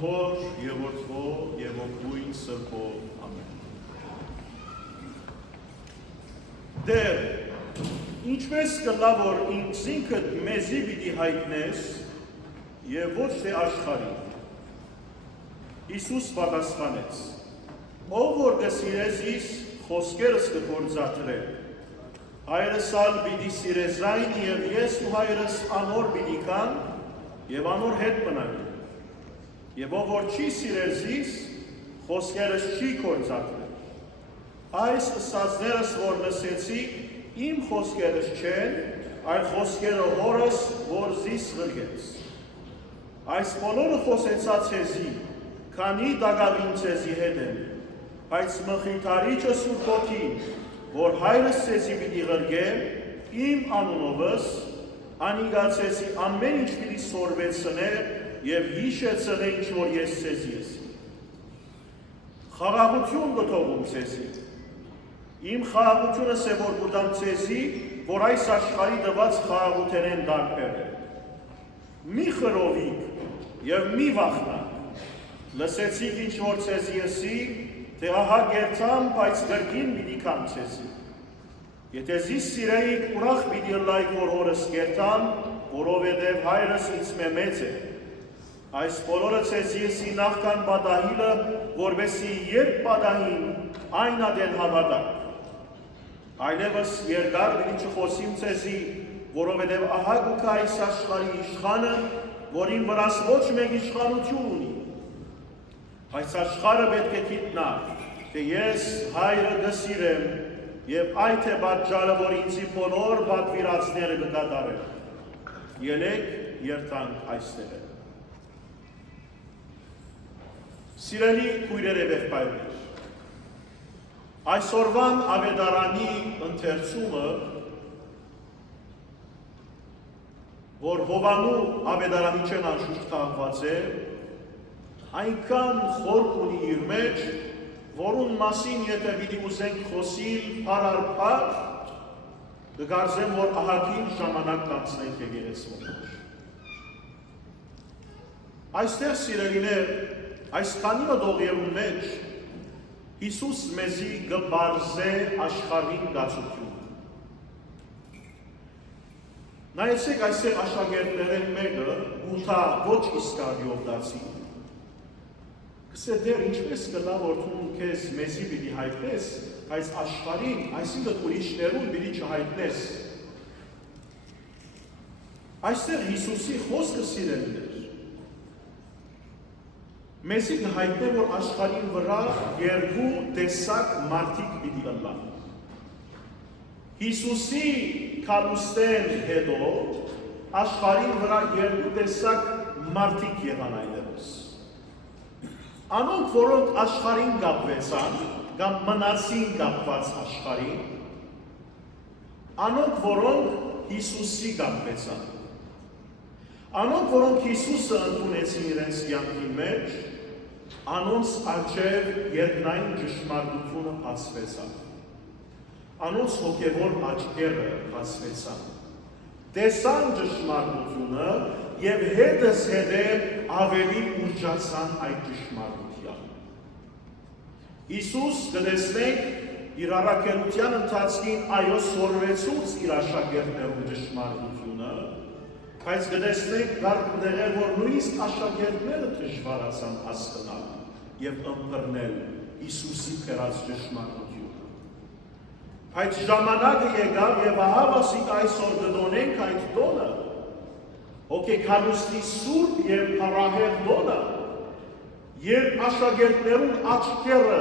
Հոր եւ Որդվո եւ Ոգույն Սրբո ամեն։ Դեր ինչպես կլա որ ինքսինքդ մեզի պիտի հայտնես եւ ոչ թե աշխարհին։ Հիսուս պատասխանեց. ով որ կսիրես իս խոսքերս կգործադրե։ Հայրս ալ պիտի սիրես այն եւ ես ու հայրս անոր պիտի կան եւ անոր հետ մնանք։ Եվ ով որ չի սիրեր զիս, խոսքերս չի գործադրել։ Այս ըսածներս որ լսեցիք, իմ խոսքերս չեն, այլ խոսքերը հորս, որ զիս գրգեց։ Այս բոլորը խոսեցա ցեզի, քանի դագավին ցեզի հետ եմ, բայց մխիթարիչը Սուրբ Հոգին, որ հայրս ցեզի պիտի գրգե, իմ անունովս, անիգա ցեզի ամեն ինչ պիտի սորվեցներ և հիշեցն է ինչ որ ես ցեզի եսի։ Խաղաղություն գտողում ցեզի։ Իմ խաղաղությունս է որ գուտամ ցեզի, որ այս աշխարհի դված խաղաղութենեն դարբեր է։ Մի խրովիք և մի վախնակ։ Լսեցիք ինչ որ ցեզի եսի, թե ահա գերցամ, բայց գրգին պիտի կամ ցեզի։ Եթե զիս սիրեիք ուրախ պիտի ըլլայք որ հորս գերտամ, որովհետև հայրս ինձ մեծ է։ Այս բոլորը ցեզի եսի նախքան պատահիլը, որովհետև երբ պատահին այն ադեն հավատաք։ Այլևս երկար պիտի չխոսիմ ցեզի, որովհետև ահա գուքա այս աշխարհի իշխանը, որին վրաս ոչ մեկ իշխանություն ունի։ Այս աշխարհը պետք է գիտնա, թե ես հայրը կսիրեմ եւ այդ է պատճառը, որ ինձի բոլոր պատվիրածները կկատարեմ։ Ելեք երթանք այստեղ։ Սիրելի քույրեր եւ եղբայրներ, այսօրվան ավետարանի ընթերցումը, որ Հովանու ավետարանի չեն անշուշտ քաղված է, այնքան խորք ունի իր մեջ, որուն մասին եթե պիտի ուզենք խոսիլ փառարփար, կգարձեմ, որ ահագին ժամանակ կանցնենք եկեղեցու մեջ։ Այստեղ սիրելիներ, այս քանի մտողերուն մեջ Հիսուս մեզի գբարզե աշխարհին գացությունը։ Նայեցեք այստեղ աշակերտներեն մեկը ուտա ոչ Իսկարիոտ դասի։ Կսե դեր ինչպես կլա որ դու քեզ մեզի պիտի հայտնես, այս աշխարհին, այսինքն ուրիշներուն պիտի չհայտնես։ Այստեղ Հիսուսի խոսքը սիրելիներ։ Մեզի կհայտնե, որ աշխարհին վրա երկու տեսակ մարդիկ պիտի ըլլան։ Հիսուսի քալուստեն հետո աշխարհին վրա երկու տեսակ մարդիկ եղան այլևս։ Անոնք, որոնք աշխարհին կապվեցան, կամ մնացին կապված աշխարհին, անոնք, որոնք Հիսուսի կապվեցան։ Անոնք, որոնք Հիսուսը ընդունեցին իրենց կյանքի մեջ, անոնց առջև երկնային ճշմարտությունը բացվեցավ։ Անոնց հոգևոր աչքերը բացվեցան։ Տեսան ճշմարտությունը եւ հետս հետե ավելի ուժացան այդ ճշմարտությամբ։ Հիսուս կտեսնենք իր առաքելության ընթացքին այո սորվեցուց իր աշակերտներու ճշմարտությունը, բայց կտեսնենք կարգները, որ նույնիսկ աշակերտները դժվարացան հասկանալ եւ ըմբռնել Հիսուսի կրած ճշմարտությունը։ Բայց ժամանակը եկավ եւ ահա ասիկ այսօր կդոնենք այդ տոնը, հոգեկալուստի սուրբ եւ փառահեղ տոնը, երբ աշակերտներուն աչքերը,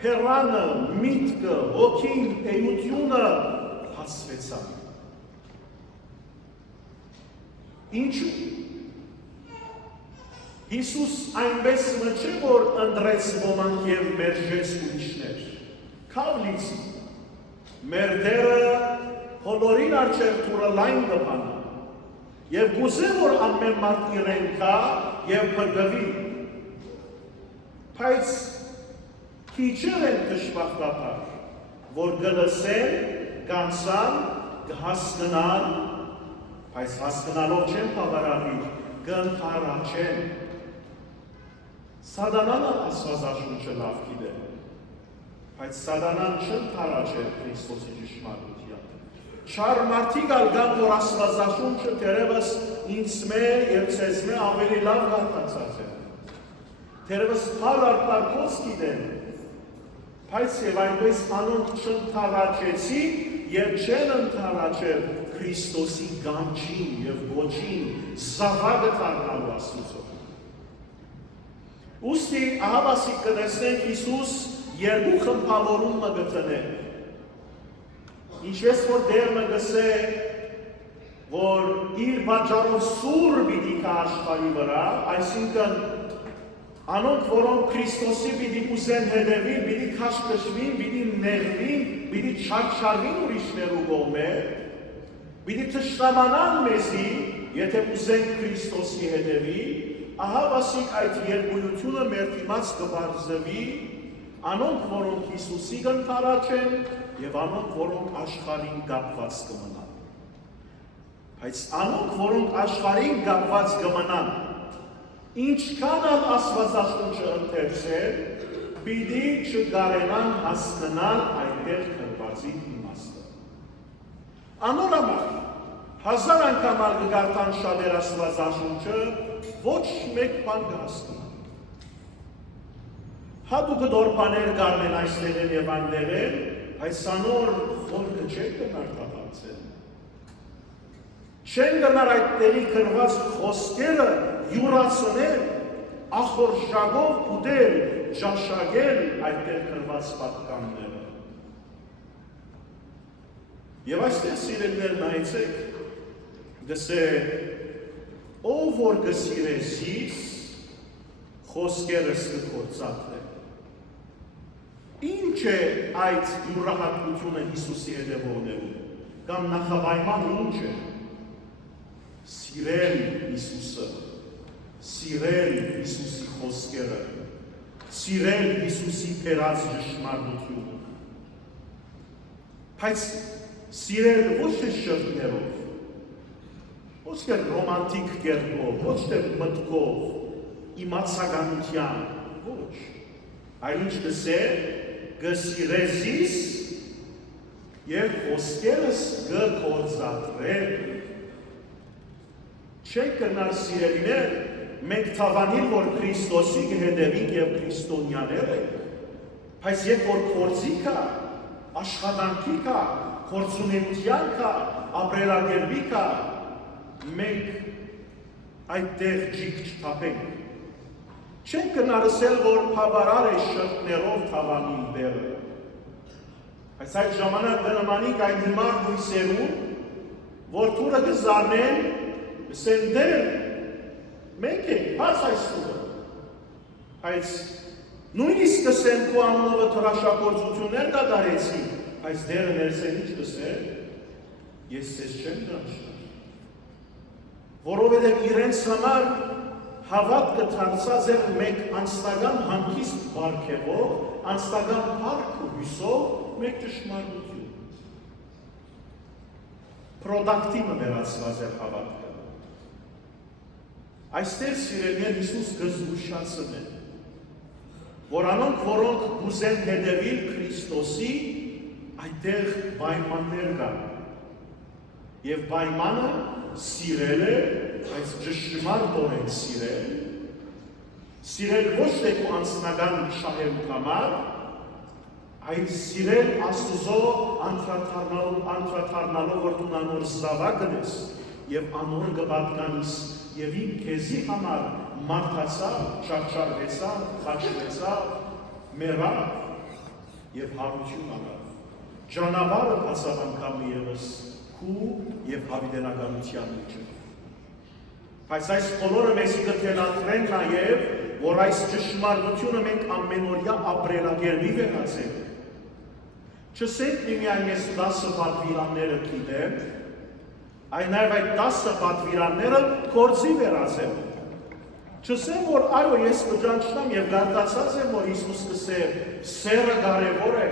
փեռանը, միտքը, հոգին, էությունը բացվեցան։ Ինչու՞։ Հիսուս այնպես չէ, որ ընտրեց ոմանք եւ մերժեց ուրիշներ։ Քավլիցի։ Մեր դերը բոլորին առջև թուրը լայն կփանա։ Եվ գուզե, որ ամեն մարդ իրեն կա եւ բրգվի։ Բայց քիչեր են դժբախտաբար, որ գլսեն, կանցան, կհասկանան, բայց հասկանալով չեն բավարարվի, կընդառաջեն։ Սատանան Աստվածաշունչը լավ գիտե, բայց Սատանան չընդառաջել Քրիստոսի ճշմարտությանը։ Չար մարդիկ ալգան, որ Աստվածաշունչը դերևս ինձ մեր եւ ցեզ մեր ավելի լավ կարդացած է։ Դերևս փառարփառոց գիտեն, բայց եւ այնպես անոնք չընդառաջեցի եւ չեն ընդառաջել Քրիստոսի գանչին եւ ոչին զավակը դառնալու Աստծո։ Ուստի ահավասի կտեսնենք Հիսուս երկու խմբավորում գտնե։ Ինչպես որ դերմը գսե, որ իր բաժարով սուր պիտի կա աշխարհի վրա, այսինքն անոնք, որոնք Քրիստոսի պիտի ուզեն հետևին, պիտի քաշքշվին, պիտի նեղվին, պիտի չարչարվին ուրիշներու կողմէ, պիտի թշնամանան մեզի, եթե ուզեն Քրիստոսի հետևի, ահավասիկ այդ երկույությունը մեր դիմաց կբարձվի, անոնք, որոնք Հիսուսի կընդառաջեն եւ անոնք, որոնք աշխարհին կապված կմնան։ Բայց անոնք, որոնք աշխարհին կապված կմնան, ինչքան ալ Աստվածաշունչը ընթերցել, պիտի չկարենան հասկանալ այդտեղ գրվածի իմաստը։ Անորամար, 1000 անգամ ալ կգարտան շատեր Աստվածաշունչը, ոչ մեկ բան կհասկանան։ Հատուկը դոր բաներ կարմեն այստեղեն եւ այնտեղեն, այս անոր խորքը չեն կնար կապացել։ Չեն կնար այդտեղի գրված խոսքերը յուրացնել, ախորժագով ուտել, ճաշակել այդտեղ գրված պատկանները։ Եվ այստեղ սիրելիներ նայեցեք, գսե, ով որ գսիրեսիս, խոսքերս կկործատվե։ Ինչ է այդ յուրահատկությունը Հիսուսի հետևողներում, կամ նախավայման ինչ է։ Սիրել Հիսուսը, սիրել Հիսուսի խոսքերը, սիրել Հիսուսի բերած ճշմարտությունը։ Բայց սիրել ոչ թե շրջներով, ոչ թե ռոմանտիկ կերպով, ոչ թե մտքով, իմացականության, ոչ, այլ ինչ կսե, գսիրեսիս եւ խոսքերս կկործատվեն։ Չենք կնար սիրելիներ, մենք թավանին, որ Քրիստոսի կհետևենք եւ քրիստոնյաներ ենք, բայց երբ որ կործի կա, աշխատանքի կա, կործունեության կա, ապրելակերպի կա, մենք այդտեղ ջիք չթափենք։ Չենք կնարսել, որ պավարար է շրտներով թավանին բերը։ Այս այդ ժամանակ բնամանիք այն հիմար հույսերում, որ թուրը կզարնեն, սեն դեր, մենք ենք, հաց այս թուրը։ Այս նույնիսկ կսեն քո անունովը թրաշագործություններ կատարեցի, այս դերը ներսեն ինչ կսեն, ես սեզ չեմ դաշնար։ Որովհետև իրենց համար հավատքը դարձած էր մեկ անձնական հանգիստ բարգեւով, անձնական փառք ու հույսով մեկ ճշմարտություն։ Պրոդակտիվը վերածված էր հավատքը։ Այստեղ սիրելիներ Հիսուս կզգուշացնում է, որ անոնք, որոնք կուզեն հետևել Քրիստոսի, այդտեղ պայմաններ կան։ Եվ պայմանը սիրել է, այս ճշմարտորեն սիրել ոչ թե քո անձնական շահելու համար, այլ սիրել Աստծո անդրադառնալով, որ դու անոր զավակն ես եւ անոր կպատկանես եւ ինքն քեզի համար մարդացավ, չարչարվեցավ, խաչվեցավ, մեռավ եւ հարություն անում։ Ճանապարհը բացավ անգամ եւս քու եւ հավիտենականության միջը։ Բայց այս բոլորը մեզի կթելադրեն նաեւ, որ այս ճշմարտությունը մենք ամենօրյա ապրելակերպի վերածենք։ Չսենք միայն ես 10 պատվիրանները գիտեմ, այլ նաեւ այդ 10 պատվիրանները գործի վերածեմ։ Չսեմ, որ այո, ես կճանչնամ եւ գարտացած եմ, որ Հիսուս կսե սերը կարևոր է։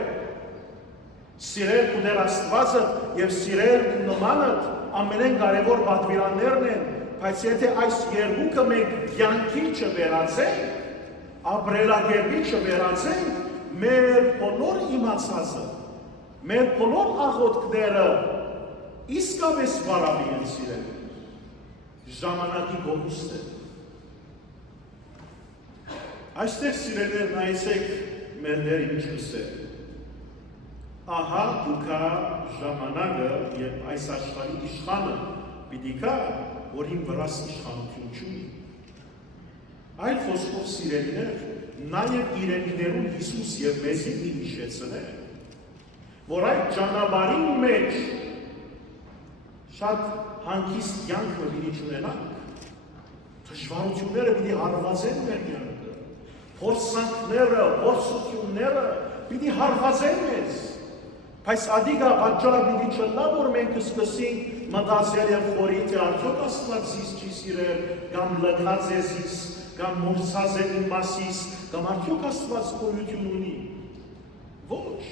Սիրել ու դեր Աստվածը եւ սիրել ու նմանդ ամենեն կարևոր պատվիրաններն են, բայց եթե այս երկուքը մենք կյանքի չվերածենք, ապրելակերպի չվերածենք մեր բոլոր իմացածը, մեր բոլոր աղոթքները իսկապես բարավի են սիրել, ժամանակի գոհուստ է։ Այստեղ սիրելիներ նայեցեք մեր դեր ինչ կսել։ Ահա դուքա ժամանակը և այս աշխարհի իշխանը պիտի կա, որ իմ վրաս իշխանություն չունի։ Այլ խոսքով սիրելիներ, նաև իրենիներում Հիսուս և մեզի մի հիշեցնել, որ այդ ճանապարհի մեջ շատ հանգիստ կյանքը պիտի չունենանք, դժվարությունները պիտի հարվածեն մեր կյանքը, փորձանքները, փորձությունները պիտի հարվածեն մեզ, բայց ադիգա պատճառը պիտի չլա, որ մենք սկսենք մտածել և խորի, թե արդյոք Աստված զիս չի սիրել, կամ լքած է զիս, կամ մորցած է իմ մասիս, կամ արդյոք Աստված գոյություն ունի։ Ոչ,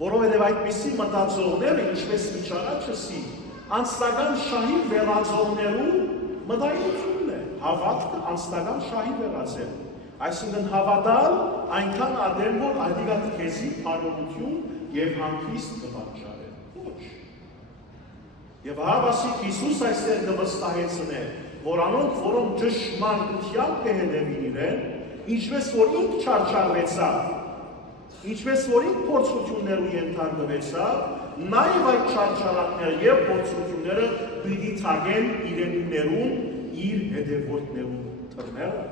որովհետև այդպիսի մտածողները, ինչպես միջանաչսի, անձնական շահի վերածողներու մտայությունն է, հավատքը անձնական շահի վերածել։ Այսինքն հավատալ այնքան ադեմ, որ ադիգա քեզի բարօրություն և հանգիստ կպատճառել։ Ոչ։ Եվ հավասիկ Հիսուս այստեղ կվստահեցնե, որ անոնք, որոնք ճշմարտությամբ կհետևին իրեն, ինչպես որ ինք չարչարվեցավ, ինչպես որ ինք փորձություններու ենթարկվեցավ, նաև այդ չարչարանքները և փորձությունները պիտի թագեն իրենիներուն իր հետևորդներուն թռները։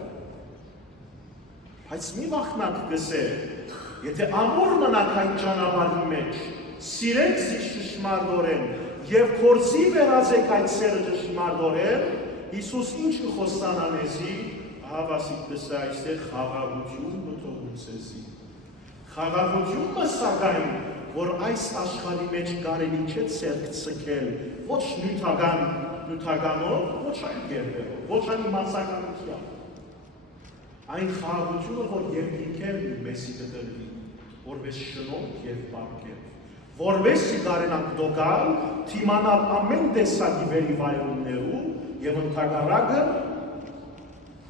Բայց մի վախնակ գսել, եթե ամուր մնաք այդ ճանապարհի մեջ, սիրեք զիս ճշմարտորեն և փորձի վերածեք այդ սերը ճշմարտորեն, Հիսուս ինչ կխոստանա մեզի, հավասիկ կսա այստեղ խաղաղություն կթողում ցեզի։ Խաղաղությունը սակայն, որ այս աշխարհի մեջ կարելի չէ ցերկ ցկել, ոչ նյութականով, ոչ այն կերպերով, ոչ այն իմացականությամբ։ Այն խաղաղությունը, որ երկինքերն մեզի կտրվի, որպես շնորհք և բարգետ, որպեսզի կարենանք դոգալ, թիմանալ ամեն տեսակի վերիվայրումներու և ընդհակառակը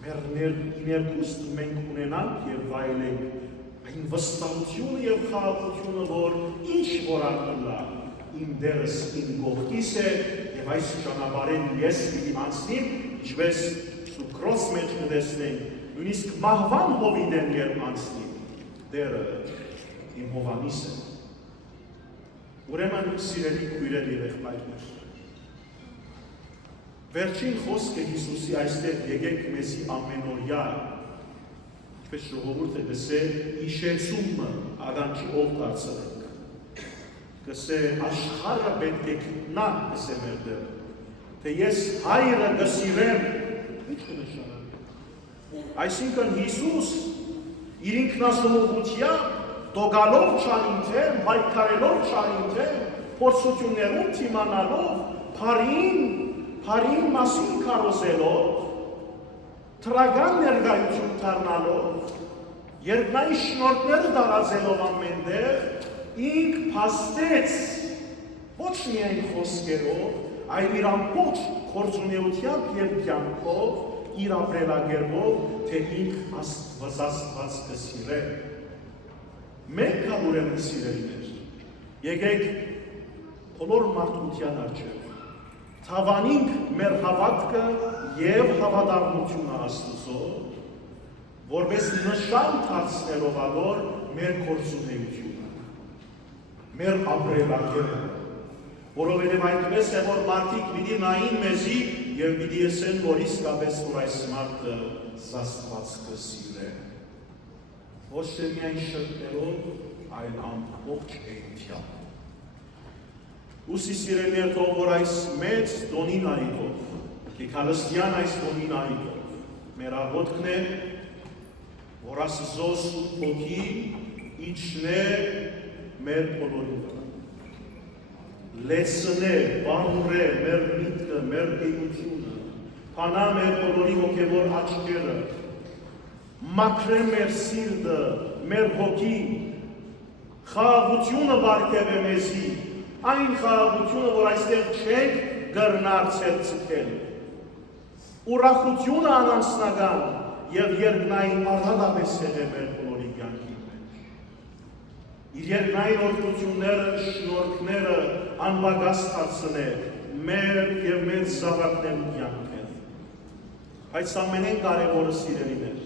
մեր ներքուստ մենք ունենանք և վայելենք այն վստահությունը և խաղաղությունը, որ ինչ որ անգլա իմ դերս իմ կողքիս է և այս ճանապարհին ես պիտի անցնեմ, ինչպես Սուկրոս մեջ կտեսնենք, նույնիսկ մահվան հովիտ երբ անցնի, դերը իմ Հովհաննիս է։ Ուրեմն սիրելի քույրեր և եղբայրներ, վերջին խոսքը Հիսուսի այստեղ եկեք մեզի ամենօրյա, ինչպես ժողովուրդը գսե հիշեցումը աղանջի ով դարձրենք, գսե աշխարհը պետք է գտնա գսե մեր դեր, թե ես հայրը գսիրեմ, ինչ կնշանակի։ Այսինքն Հիսուս իր ինքնասովորությամբ դոգալով չարին թեմ, պայքարելով չարին թեմ, փորձություններում թիմանալով, փարին մասին քարոզելով, թրագան ներկայություն դառնալով, երկնային շնորհքները տարածելով ամենտեղ, ինք փաստեց ոչ միայն խոսքերով, այլ իր ամբողջ գործունեությամբ և կյանքով, իր ապրելակերպով, թե ինք Աստված կսիրե։ Մենք կա ուրեմն սիրելիներ, եկեք բոլոր մարդկության առջև, թավանինք մեր հավատքը և հավատարմությունը Աստծո, որպես նշան դարձնելով ալոր մեր գործունեությունը, մեր ապրելակերպը, որովհետև այդպես է, որ մարդիկ պիտի նային մեզի և պիտի ասեն, որ իսկապես որ այս մարդը Աստված կսիրե։ Ոչ թե միայն շրջերով, այլ ամբողջ էությամբ։ Ուսի սիրելիներ թող, որ այս մեծ տոնին այդով, քրիստիան այս տոնին այդով, մեր աղոթքն է, որ Աստծո Սուրբ Հոգի իջնե մեր բոլորի վրա, լեցնե, բարուրե մեր միտքը, մեր էությունը, փանա մեր բոլորի հոգևոր աչքերը, մաքրե մեր սիրտը, մեր հոգին, խաղաղությունը բարգև է մեզի, այն խաղաղությունը, որ այստեղ չենք գրնար ցերծքել, ուրախությունը անանցնական եւ երկնային առհատապես եղել մեր բոլորի կյանքի մեջ։ Իր երկնային օրհնությունները, շնորհքները անպակաս դարձնել մեր եւ մեր զավակներու կյանքեր։ Բայց ամենեն կարևորը սիրելիներ,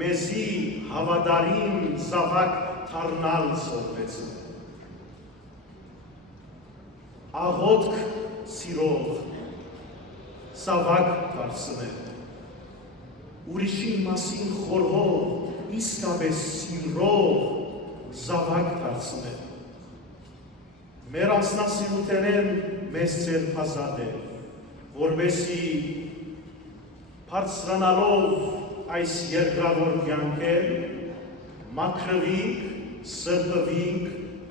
մեզի հավատարիմ զավակ դառնալ սովորեցին։ Աղոթք սիրող զավակ դարձնել, ուրիշի մասին խորհող իսկապես սիրող զավակ դարձնել։ Մեր անձնասիրութենեն մեզ ձերբազատել, որպեսզի բարձրանալով այս երկրավոր կյանքեր մաքրվենք, սրբվենք,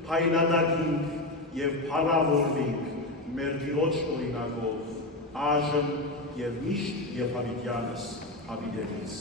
փայլատակենք եւ փառավորվենք մեր Տիրոջ օրինակով, այժմ եւ միշտ եւ հավիտյանս հավիտենից։